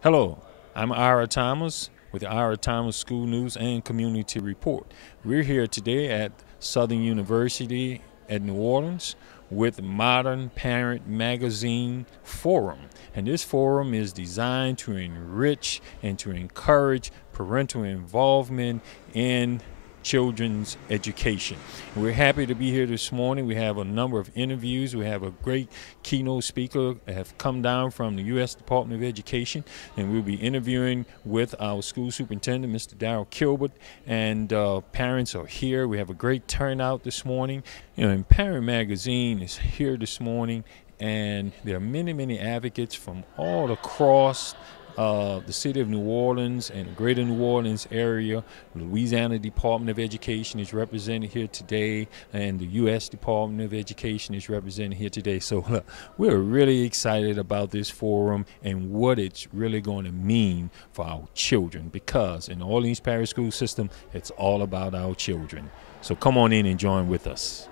Hello, I'm Ira Thomas with the Ira Thomas School News and Community Report. We're here today at Southern University at New Orleans with Modern Parent Magazine Forum. And this forum is designed to enrich and to encourage parental involvement in children's education. We're happy to be here this morning. We have a number of interviews. We have a great keynote speaker have come down from the U.S. Department of Education, and we'll be interviewing with our school superintendent, Mr. Darrell Kilbert, and parents are here. We have a great turnout this morning. And Parent Magazine is here this morning, and there are many advocates from all across the city of New Orleans and the greater New Orleans area. Louisiana Department of Education is represented here today, and the U.S. Department of Education is represented here today. So we're really excited about this forum and what it's really going to mean for our children, because in the Orleans Parish School System, it's all about our children. So come on in and join with us.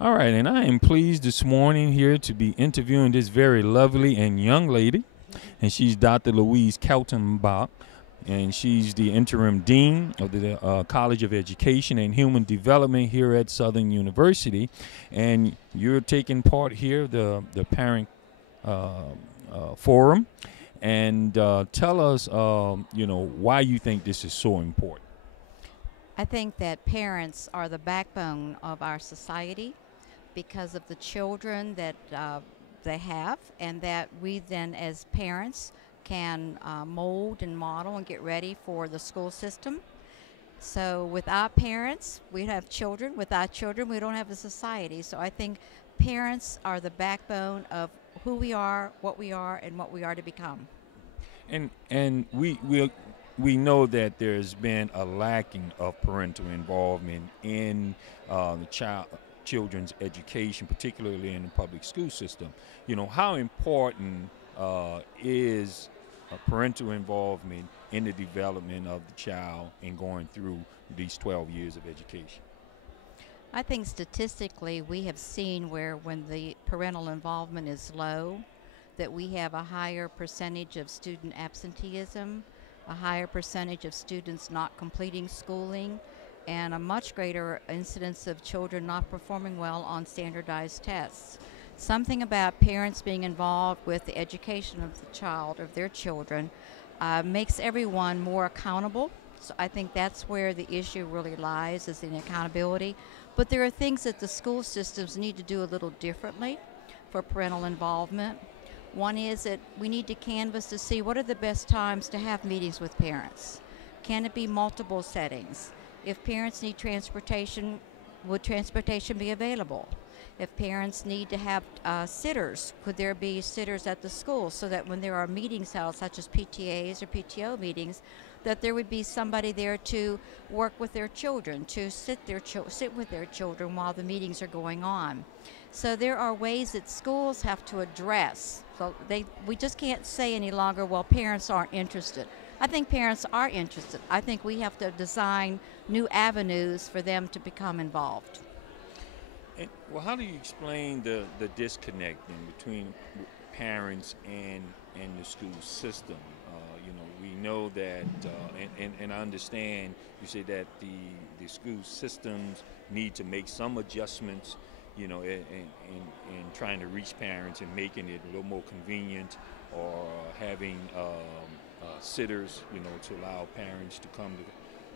All right, and I am pleased this morning here to be interviewing this very lovely and young lady, and she's Dr. Louise Kaltenbach, and she's the interim dean of the College of Education and Human Development here at Southern University, and you're taking part here, the parent forum, and tell us, why you think this is so important. I think that parents are the backbone of our society because of the children that they have, and that we then as parents can mold and model and get ready for the school system. So without parents, we have children. Without children, we don't have a society. So I think parents are the backbone of who we are, and what we are to become. And we know that there's been a lacking of parental involvement in the children's education, particularly in the public school system. How important is parental involvement in the development of the child and going through these 12 years of education? I think statistically we have seen where when the parental involvement is low, that we have a higher percentage of student absenteeism, a higher percentage of students not completing schooling, and a much greater incidence of children not performing well on standardized tests. Something about parents being involved with the education of the child, of their children, makes everyone more accountable. So I think that's where the issue really lies, is in accountability. But there are things that the school systems need to do a little differently for parental involvement. One is that we need to canvass to see what are the best times to have meetings with parents. Can it be multiple settings? If parents need transportation, would transportation be available? If parents need to have sitters, could there be sitters at the school so that when there are meetings held, such as PTAs or PTO meetings, that there would be somebody there to work with their children, to sit with their children while the meetings are going on. So there are ways that schools have to address. So we just can't say any longer, well, parents aren't interested. I think parents are interested. I think we have to design new avenues for them to become involved. Well, how do you explain the disconnect between parents and the school system? We know that, and I understand you say that the school systems need to make some adjustments, in trying to reach parents and making it a little more convenient, or having sitters, to allow parents to come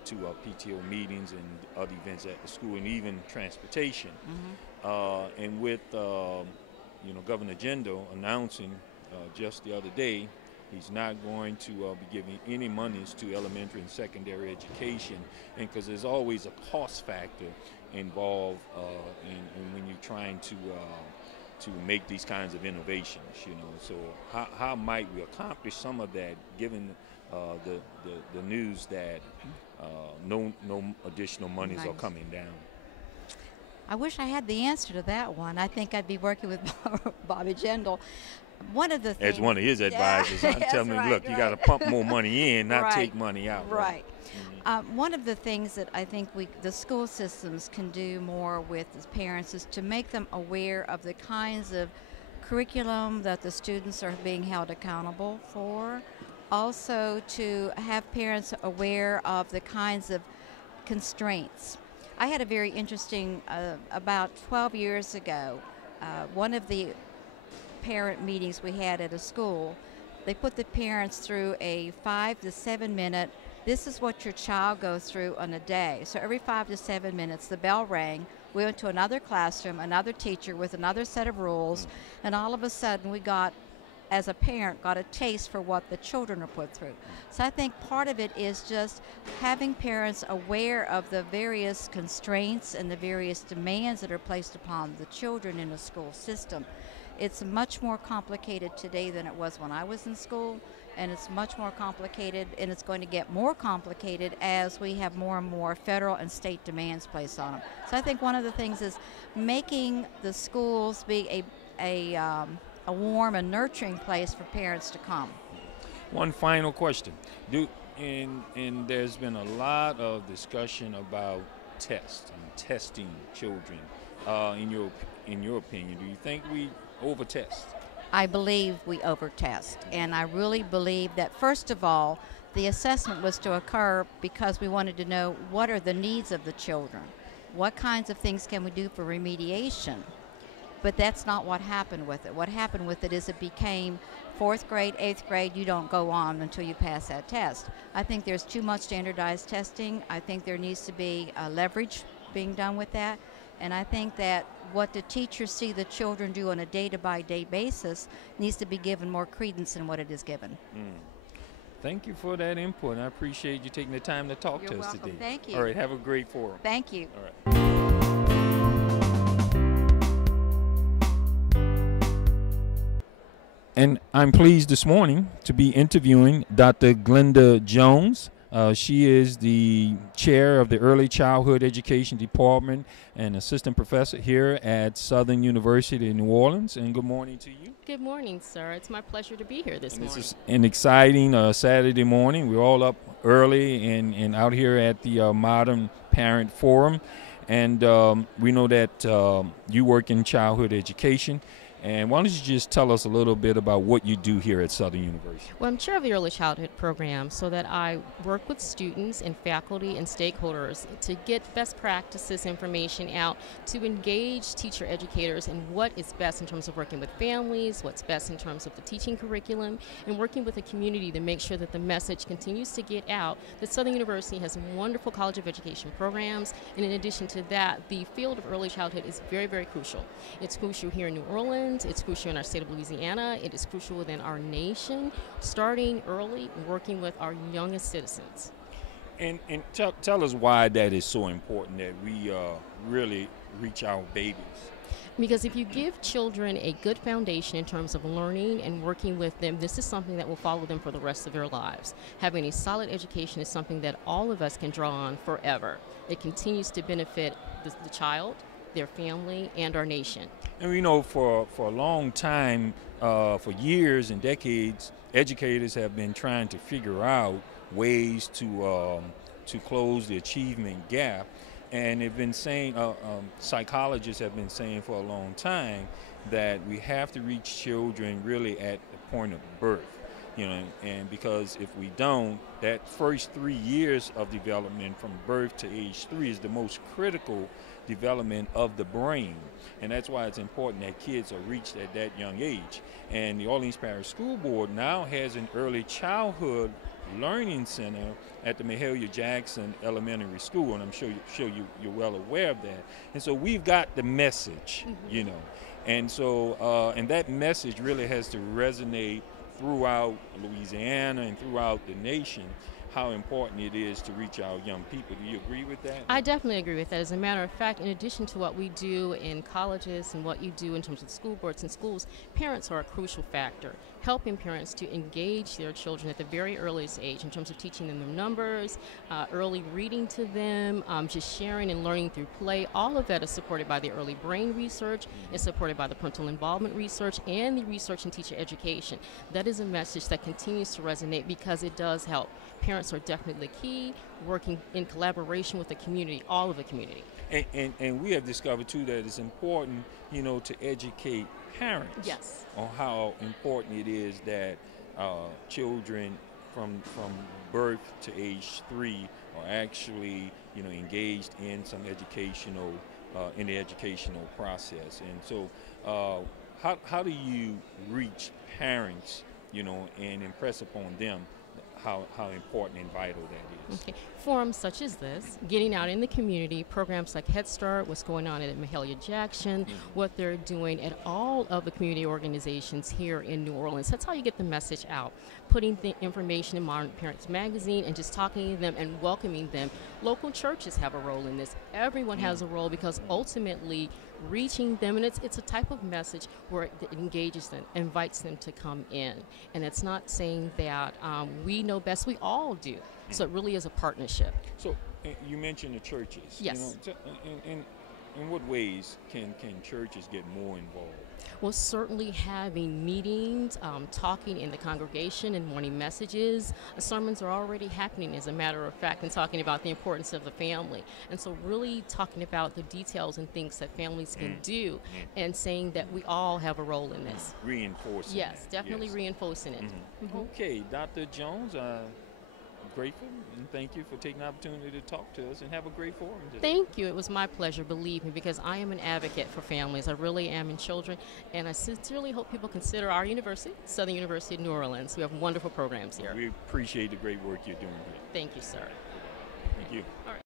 to PTO meetings and other events at the school, and even transportation. Mm-hmm. And with Governor Jindal announcing just the other day, he's not going to be giving any monies to elementary and secondary education, and because there's always a cost factor involved in when you're trying to make these kinds of innovations. So how might we accomplish some of that, given the news that no additional monies are coming down? I wish I had the answer to that one. I think I'd be working with Bobby Jindal. One of the As things, one of his yeah, advisors, I'm that's telling him, right, look, you got to right. pump more money in, not Right, take money out. right. Mhm. One of the things that I think the school systems can do more with the parents is to make them aware of the kinds of curriculum that the students are being held accountable for. Also, to have parents aware of the kinds of constraints. I had a very interesting, about 12 years ago, one of the parent meetings we had at a school, they put the parents through a 5 to 7 minute, this is what your child goes through on a day. So every 5 to 7 minutes, the bell rang. We went to another classroom, another teacher with another set of rules, and all of a sudden we got, as a parent, got a taste for what the children are put through. So I think part of it is just having parents aware of the various constraints and the various demands that are placed upon the children in a school system. It's much more complicated today than it was when I was in school, and it's much more complicated, and it's going to get more complicated as we have more and more federal and state demands placed on them. So I think one of the things is making the schools be a warm and nurturing place for parents to come. One final question. And there's been a lot of discussion about tests and testing children. In your opinion, do you think we overtest? I believe we overtest, and I really believe that, first of all, the assessment was to occur because we wanted to know what are the needs of the children, what kinds of things can we do for remediation. But that's not what happened with it. What happened with it is it became 4th grade, 8th grade, you don't go on until you pass that test. I think there's too much standardized testing. I think there needs to be leverage being done with that. And I think that what the teachers see the children do on a day-to-day basis needs to be given more credence than what it is given. Thank you for that input. I appreciate you taking the time to talk You're to us welcome. today. Thank you. All right, have a great forum. Thank you. All right. And I'm pleased this morning to be interviewing Dr. Glenda Jones. She is the chair of the Early Childhood Education Department and assistant professor here at Southern University in New Orleans. And good morning to you. Good morning, sir. It's my pleasure to be here this morning. This is an exciting Saturday morning. We're all up early and out here at the Modern Parent Forum. And we know that you work in childhood education. And why don't you just tell us a little bit about what you do here at Southern University? Well, I'm chair of the Early Childhood Program, so that I work with students and faculty and stakeholders to get best practices information out, to engage teacher educators in what is best in terms of working with families, what's best in terms of the teaching curriculum, and working with the community to make sure that the message continues to get out that Southern University has wonderful College of Education programs, and in addition to that, the field of early childhood is very, very crucial. It's crucial here in New Orleans. It's crucial in our state of Louisiana. It is crucial within our nation, starting early, working with our youngest citizens. And tell us why that is so important that we really reach our babies. Because if you give children a good foundation in terms of learning and working with them, this is something that will follow them for the rest of their lives. Having a solid education is something that all of us can draw on forever. It continues to benefit the child, their family, and our nation. And we know for a long time, for years and decades, educators have been trying to figure out ways to close the achievement gap. And they've been saying, psychologists have been saying for a long time that we have to reach children really at the point of birth. And because if we don't, that first 3 years of development from birth to age 3 is the most critical development of the brain. And that's why it's important that kids are reached at that young age. And the Orleans Parish School Board now has an early childhood learning center at the Mahalia Jackson Elementary School, and I'm sure you're well aware of that. And so we've got the message, and so and that message really has to resonate throughout Louisiana and throughout the nation, how important it is to reach our young people. Do you agree with that? I definitely agree with that. As a matter of fact, in addition to what we do in colleges and what you do in terms of school boards and schools, parents are a crucial factor. helping parents to engage their children at the very earliest age in terms of teaching them the numbers, early reading to them, just sharing and learning through play. All of that is supported by the early brain research, is supported by the parental involvement research, and the research in teacher education. That is a message that continues to resonate because it does help. Parents are definitely key, working in collaboration with the community, all of the community. And we have discovered too that it's important, to educate parents Yes. on how important it is that children from birth to age 3 are actually engaged in some educational in the educational process. And so how do you reach parents and impress upon them how important and vital that is? Okay. Forums such as this, getting out in the community, programs like Head Start, what's going on at Mahalia Jackson, what they're doing at all of the community organizations here in New Orleans. That's how you get the message out. Putting the information in Modern Parents Magazine and just talking to them and welcoming them. Local churches have a role in this. Everyone has a role because ultimately reaching them, and it's a type of message where it engages them, invites them to come in. And it's not saying that we know best, we all do. So it really is a partnership. So you mentioned the churches. Yes. In what ways can churches get more involved? Well, certainly having meetings, talking in the congregation and morning messages. Sermons are already happening, as a matter of fact, and talking about the importance of the family. And so really talking about the details and things that families can do and saying that we all have a role in this. Reinforcing. Yes, that. definitely Yes. reinforcing it. Okay, Dr. Jones, grateful and thank you for taking the opportunity to talk to us and have a great forum today. Thank you. It was my pleasure, believe me, because I am an advocate for families. I really am in children, and I sincerely hope people consider our university, Southern University of New Orleans. We have wonderful programs here. We appreciate the great work you're doing here. Thank you, sir. Thank you. All right.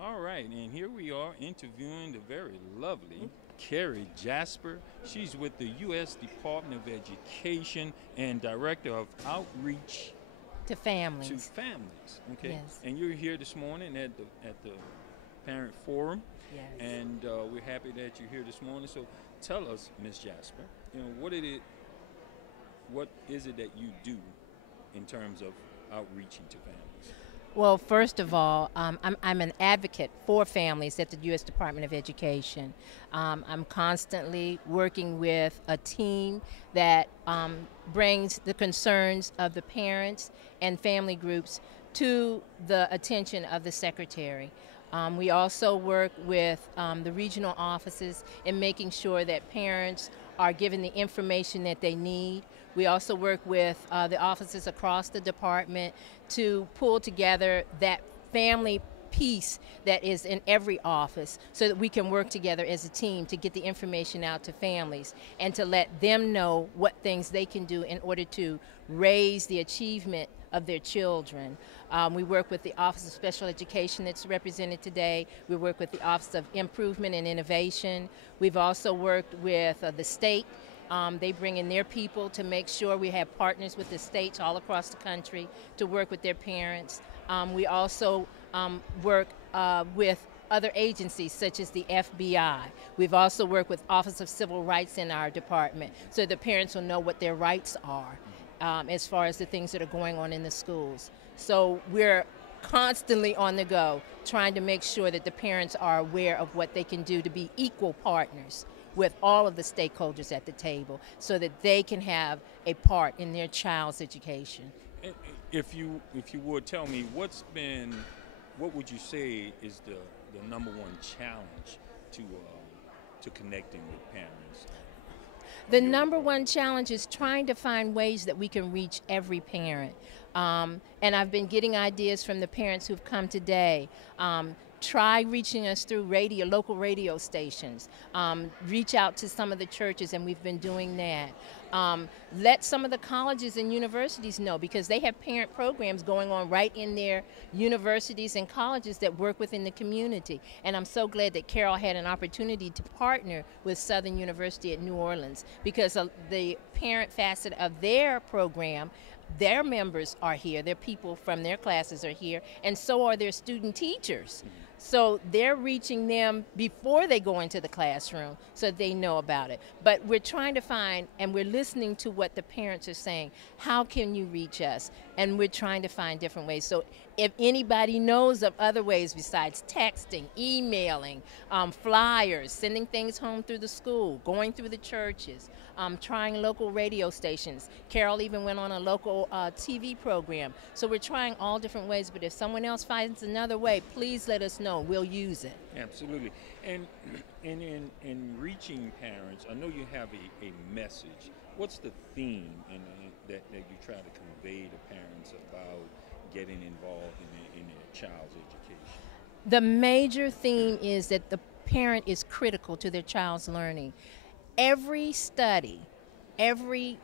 All right, and here we are interviewing the very lovely Carrie Jasper. She's with the U.S. Department of Education and Director of Outreach To families. to Families. Okay, Yes. and you're here this morning at the Parent Forum, Yes. and we're happy that you're here this morning. So tell us, Ms. Jasper, what is it that you do in terms of outreaching to families? Well, first of all, I'm an advocate for families at the U.S. Department of Education. I'm constantly working with a team that brings the concerns of the parents and family groups to the attention of the secretary. We also work with the regional offices in making sure that parents are given the information that they need. We also work with the offices across the department to pull together that family piece that is in every office so that we can work together as a team to get the information out to families and to let them know what things they can do in order to raise the achievement of their children. We work with the Office of Special Education that's represented today. We work with the Office of Improvement and Innovation. We've also worked with the state. They bring in their people to make sure we have partners with the states all across the country to work with their parents. We also work with other agencies such as the FBI. We've also worked with Office of Civil Rights in our department so the parents will know what their rights are as far as the things that are going on in the schools. So we're constantly on the go trying to make sure that the parents are aware of what they can do to be equal partners with all of the stakeholders at the table so that they can have a part in their child's education. If you would tell me what would you say is the number one challenge to connecting with parents? The number one challenge is trying to find ways that we can reach every parent. And I've been getting ideas from the parents who've come today. Try reaching us through local radio stations. Reach out to some of the churches, and we've been doing that. Let some of the colleges and universities know, because they have parent programs going on right in their universities and colleges that work within the community. And I'm so glad that Carol had an opportunity to partner with Southern University at New Orleans, because the parent facet of their program, their members are here, their people from their classes are here, and so are their student teachers. So they're reaching them before they go into the classroom so they know about it. But we're trying to find, and we're listening to what the parents are saying. How can you reach us? And we're trying to find different ways. So if anybody knows of other ways besides texting, emailing, flyers, sending things home through the school, going through the churches, trying local radio stations. Carol even went on a local TV program. So we're trying all different ways, but if someone else finds another way, please let us know. We'll use it. Absolutely. And in reaching parents, I know you have a message. What's the theme that you try to convey to parents about getting involved in their child's education? The major theme is that the parent is critical to their child's learning. Every study, every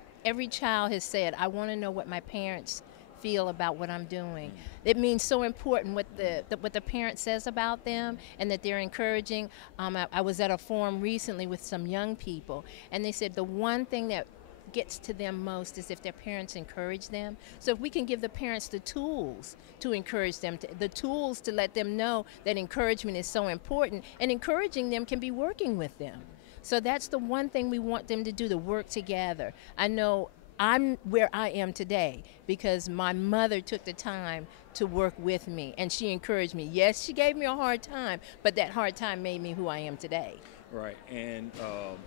child has said, I want to know what my parents feel about what I'm doing. It means so important what the parent says about them and that they're encouraging. I was at a forum recently with some young people, and they said the one thing that gets to them most is if their parents encourage them. So if we can give the parents the tools to encourage them, the tools to let them know that encouragement is so important, and encouraging them can be working with them. So that's the one thing we want them to do, to work together. I know I'm where I am today because my mother took the time to work with me, and she encouraged me. Yes, she gave me a hard time, but that hard time made me who I am today. Right, and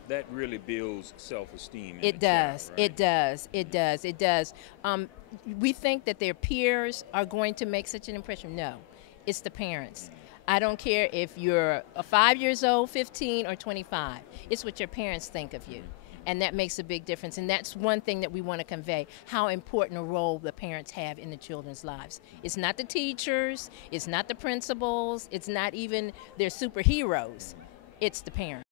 that really builds self-esteem. It does. Child, right? It does. It does. It does. We think that their peers are going to make such an impression. No, it's the parents. I don't care if you're 5 years old, 15, or 25. It's what your parents think of you. And that makes a big difference. And that's one thing that we want to convey, how important a role the parents have in the children's lives. It's not the teachers, it's not the principals, it's not even their superheroes. It's the parents.